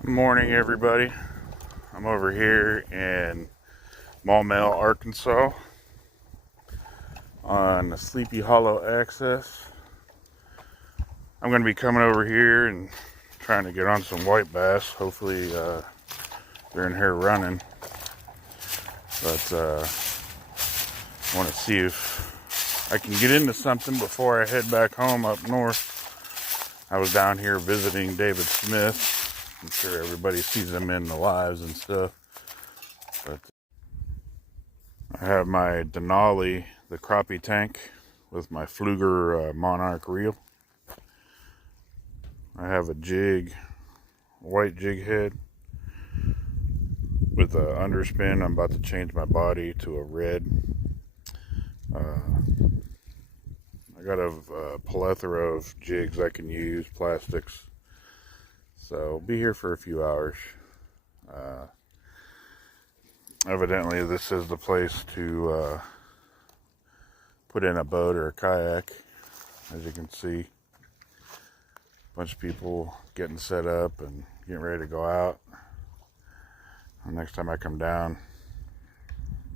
Good morning, everybody. I'm over here in Maumelle, Arkansas on the Sleepy Hollow access. I'm going to be coming over here and trying to get on some white bass. Hopefully they're in here running. But I want to see if I can get into something before I head back home up north. I was down here visiting David Smith. I'm sure everybody sees him in the lives and stuff. But I have my Denali, the crappie tank, with my Fluger Monarch reel. I have a jig, white jig head with an underspin. I'm about to change my body to a red. I got a plethora of jigs I can use, plastics. So I'll be here for a few hours. Evidently this is the place to put in a boat or a kayak. As you can see, a bunch of people getting set up and getting ready to go out. And next time I come down,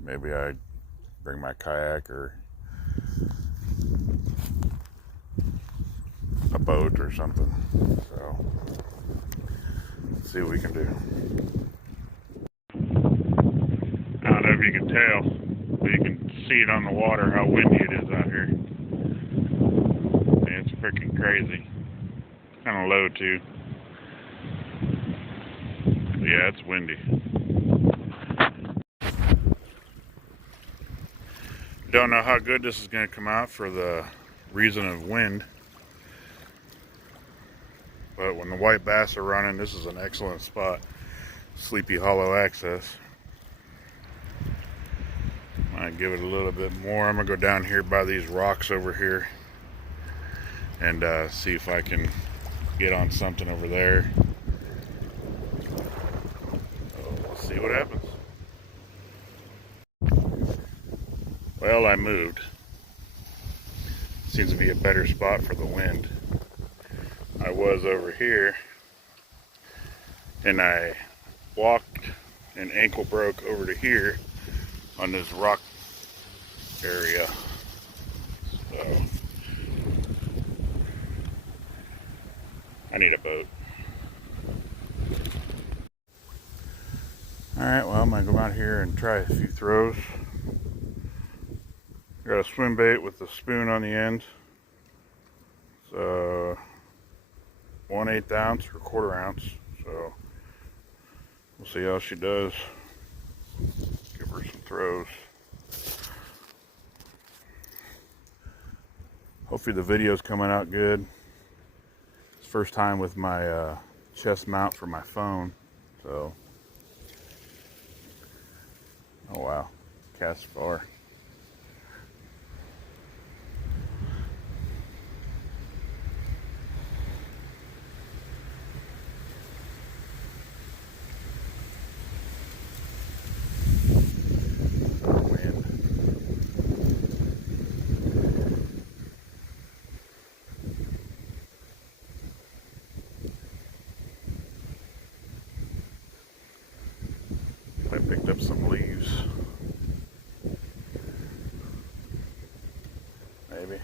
maybe I bring my kayak or a boat or something. So let's see what we can do. I don't know if you can tell, but you can see it on the water how windy it is out here. It's freaking crazy. Kind of low too. But yeah, it's windy. Don't know how good this is going to come out for the reason of wind. But when the white bass are running, this is an excellent spot. Sleepy Hollow access. Might give it a little bit more. I'm gonna go down here by these rocks over here and see if I can get on something over there. So we'll see what happens. Well, I moved. Seems to be a better spot for the wind. I was over here and I walked and ankle broke over to here on this rock area. So I need a boat. Alright, well, I'm gonna go out here and try a few throws. Got a swim bait with the spoon on the end. So 1/8 ounce or 1/4 ounce. So we'll see how she does. Give her some throws. Hopefully the video's coming out good. It's first time with my chest mount for my phone. So, oh wow, cast far. I picked up some leaves. Maybe.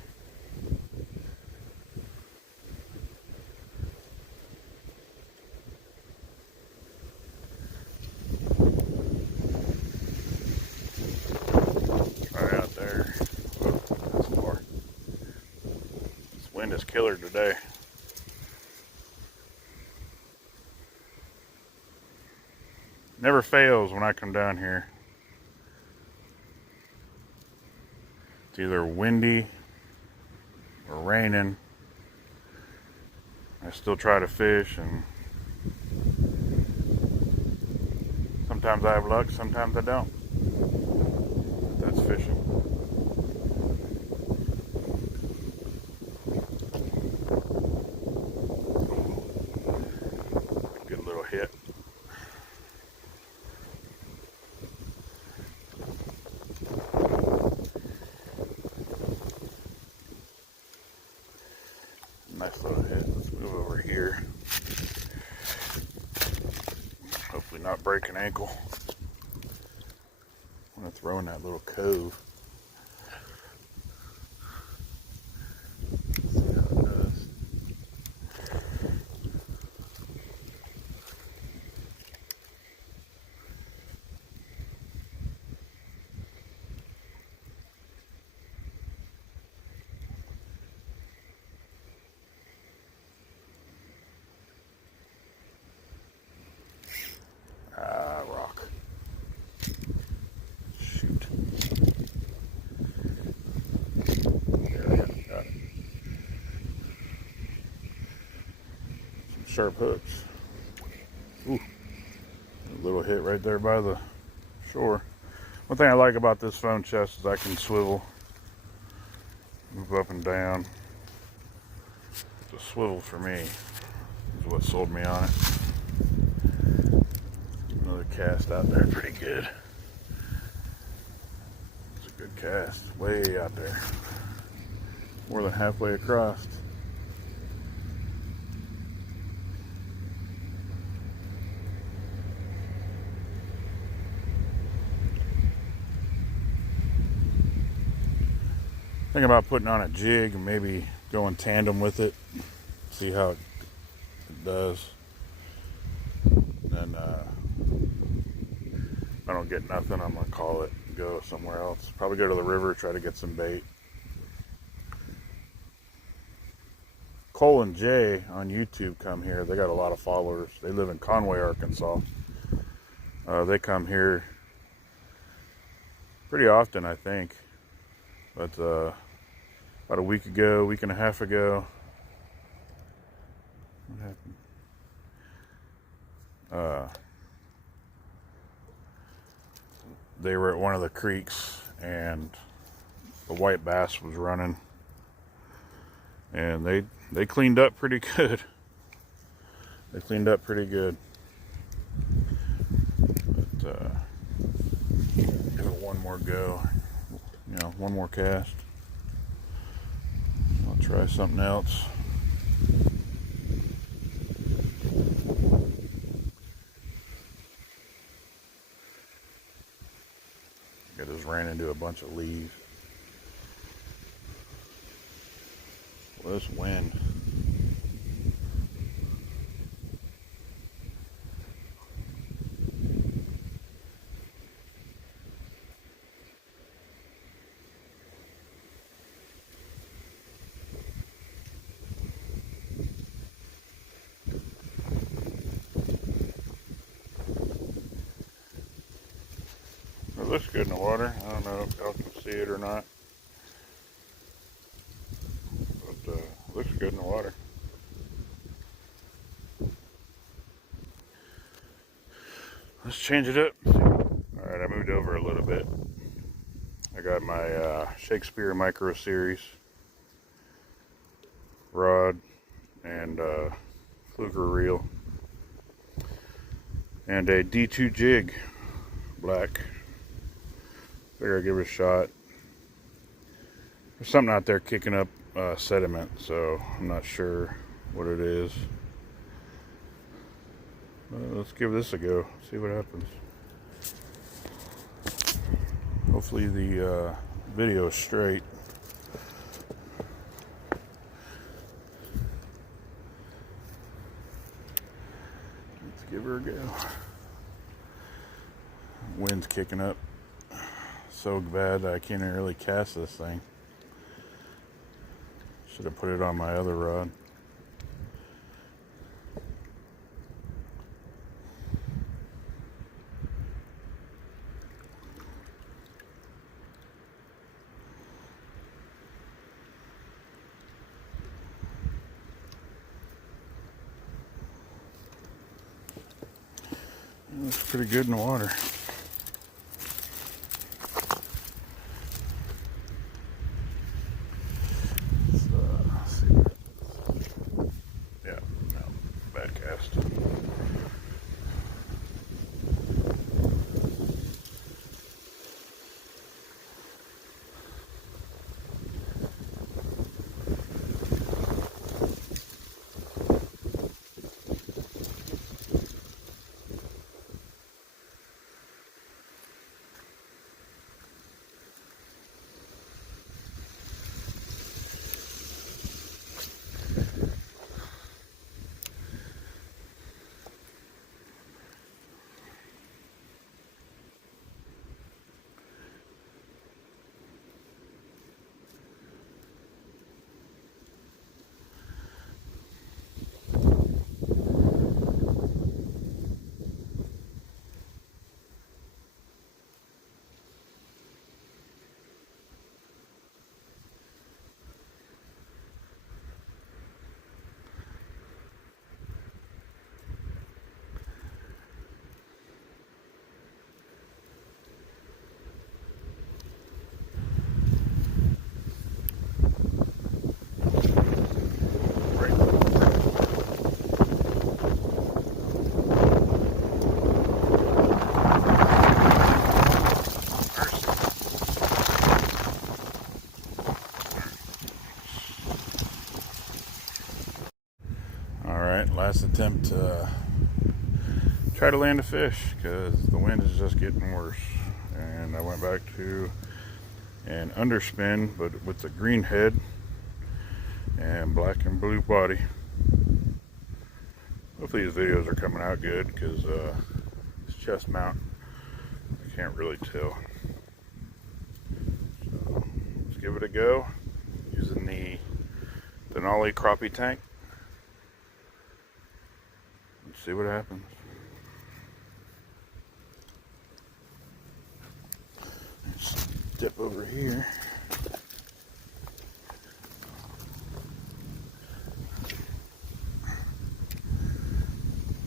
Try out there. Oh, that's far. This wind is killer today. Never fails when I come down here. It's either windy or raining. I still try to fish, and sometimes I have luck, sometimes I don't. That's fishing. Good little hit. Nice little hit. Move over here. Hopefully not break an ankle. I'm gonna throw in that little cove. See how it does. Rock. Shoot. There we go. Got it. Some sharp hooks. Ooh. A little hit right there by the shore. One thing I like about this phone chest is I can swivel, move up and down. The swivel for me is what sold me on it. Another cast out there, pretty good. It's a good cast, way out there. More than halfway across. Thinking about putting on a jig and maybe go in tandem with it, see how it does. And then if I don't get nothing, I'm gonna call it and go somewhere else. Probably go to the river, try to get some bait. Cole and Jay on YouTube come here. They got a lot of followers. They live in Conway, Arkansas. They come here pretty often, I think. But about a week and a half ago, what happened? They were at one of the creeks and the white bass was running, and they cleaned up pretty good. They cleaned up pretty good. But give it one more go. You know, one more cast. I'll try something else. I just ran into a bunch of leaves. Well, this wind. It looks good in the water. I don't know if y'all can see it or not. But it looks good in the water. Let's change it up. Alright, I moved over a little bit. I got my Shakespeare Micro Series rod and fluker reel. And a D2 jig, black. Figure I'd give it a shot. There's something out there kicking up sediment, so I'm not sure what it is. Let's give this a go, see what happens. Hopefully the video is straight. Let's give her a go. Wind's kicking up so bad that I can't even really cast this thing. Should have put it on my other rod. Looks pretty good in the water. Let's see what happens. Yeah, no, bad cast. Alright, last attempt to try to land a fish because the wind is just getting worse. And I went back to an underspin, but with the green head and black and blue body. Hopefully these videos are coming out good because this chest mount, I can't really tell. So let's give it a go using the Denali crappie tank. Let's see what happens. Let's dip over here.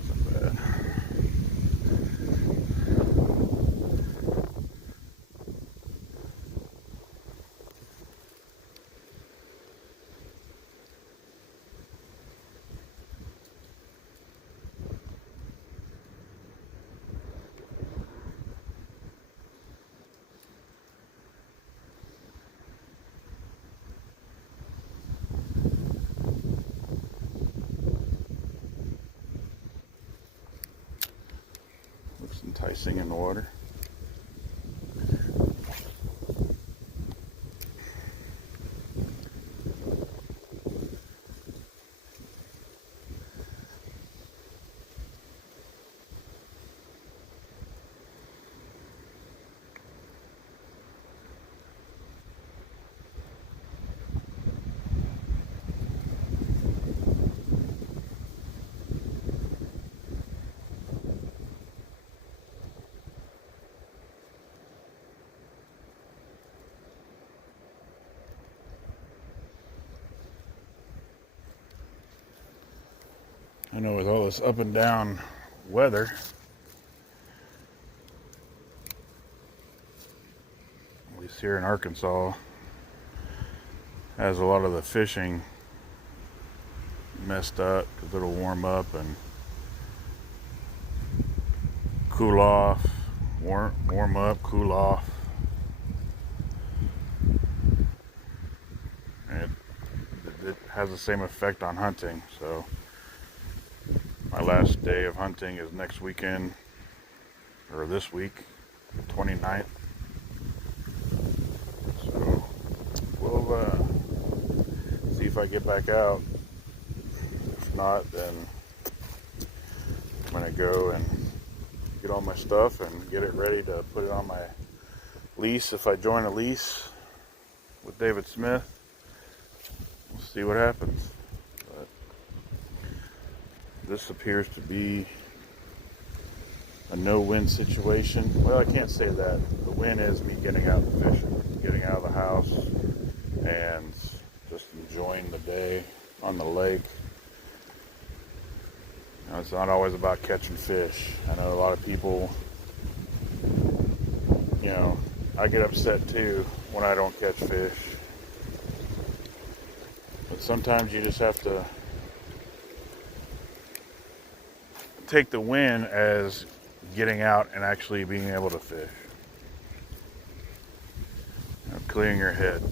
Not bad. Looks enticing in the water. I know with all this up and down weather, at least here in Arkansas, has a lot of the fishing messed up because it'll warm up and cool off, warm up, cool off. And it has the same effect on hunting, so my last day of hunting is next weekend, or this week, 29th. So we'll see if I get back out. If not, then I'm gonna go and get all my stuff and get it ready to put it on my lease. If I join a lease with David Smith, we'll see what happens. This appears to be a no-win situation. Well, I can't say that. The win is me getting out and fishing, getting out of the house, and just enjoying the day on the lake. Now, it's not always about catching fish. I know a lot of people, I get upset too when I don't catch fish. But sometimes you just have to take the win as getting out and actually being able to fish. Clearing your head.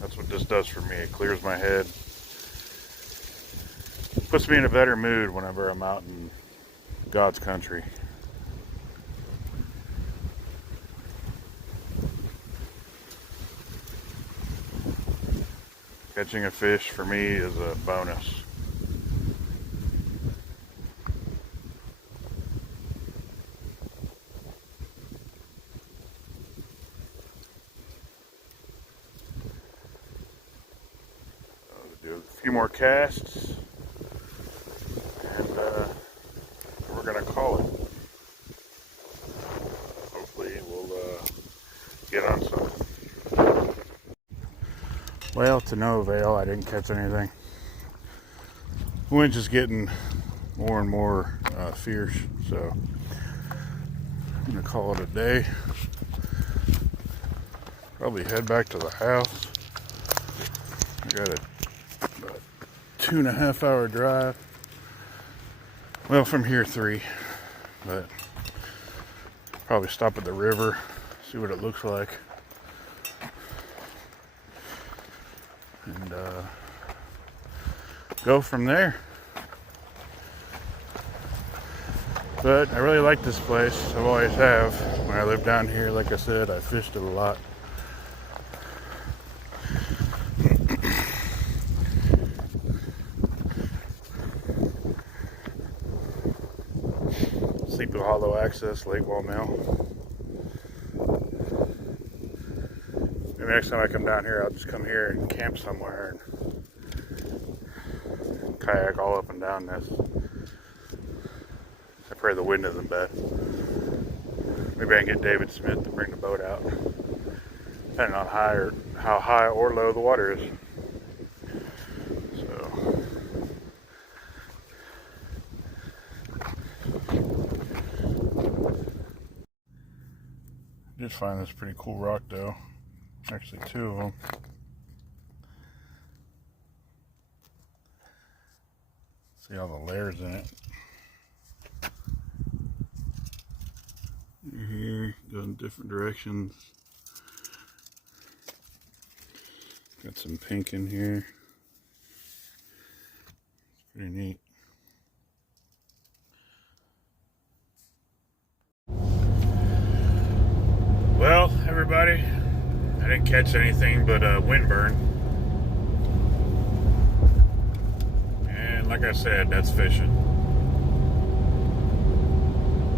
That's what this does for me. It clears my head. Puts me in a better mood whenever I'm out in God's country. Catching a fish for me is a bonus. Do a few more casts, and we're gonna call it. Hopefully we'll get on some. Well, to no avail. I didn't catch anything. The wind's just getting more and more fierce, so I'm gonna call it a day. Probably head back to the house. I got a 2.5 hour drive. Well, from here 3, but probably stop at the river, see what it looks like, and go from there. But I really like this place. I've always have. When I lived down here, like I said, I fished it a lot. Sleepy Hollow access, Lake Wall Mill. Maybe next time I come down here, I'll just come here and camp somewhere and kayak all up and down this. I pray the wind isn't bad. Maybe I can get David Smith to bring the boat out, depending on how high or low the water is. So, I did find this pretty cool rock though. Actually, two of them. See all the layers in it. Here, go in different directions. Got some pink in here. It's pretty neat. Well, everybody, I didn't catch anything but a windburn. And like I said, that's fishing.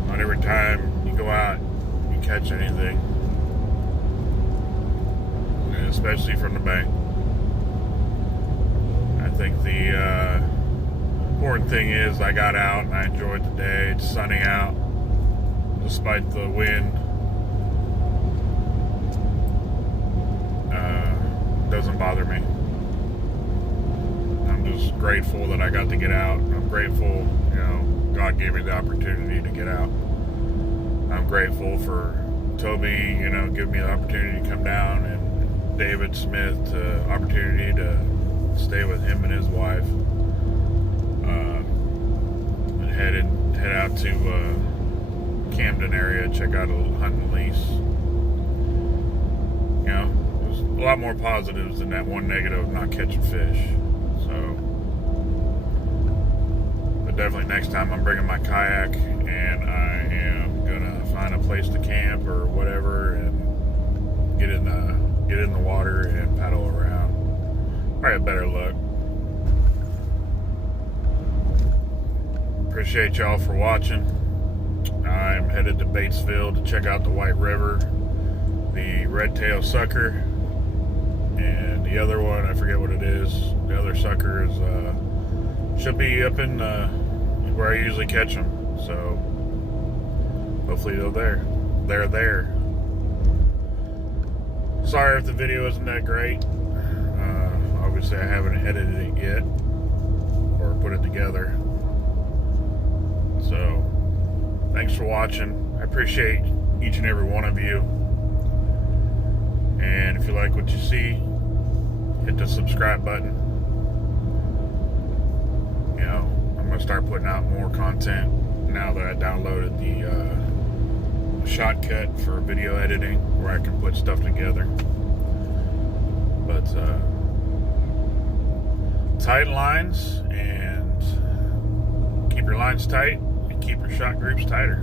Not every time you go out, you catch anything. And especially from the bank. I think the important thing is I got out and I enjoyed the day. It's sunny out, despite the wind. Doesn't bother me. I'm just grateful that I got to get out. I'm grateful, you know, God gave me the opportunity to get out. I'm grateful for Toby, you know, giving me the opportunity to come down, and David Smith, opportunity to stay with him and his wife. And head out to Camden area, check out a little hunting lease. You know, there's a lot more positives than that one negative of not catching fish. So, but definitely next time I'm bringing my kayak, and I am gonna find a place to camp or whatever, and get in the water and paddle around. Probably a better look. Appreciate y'all for watching. I'm headed to Batesville to check out the White River, the red-tailed sucker, and the other one, I forget what it is. The other sucker is should be up in where I usually catch them. So hopefully they're there. Sorry if the video isn't that great. Obviously I haven't edited it yet or put it together. So thanks for watching. I appreciate each and every one of you. And if you like what you see, hit the subscribe button. You know, I'm going to start putting out more content now that I downloaded the shotcut for video editing, where I can put stuff together. But tighten lines and keep your lines tight and keep your shot groups tighter.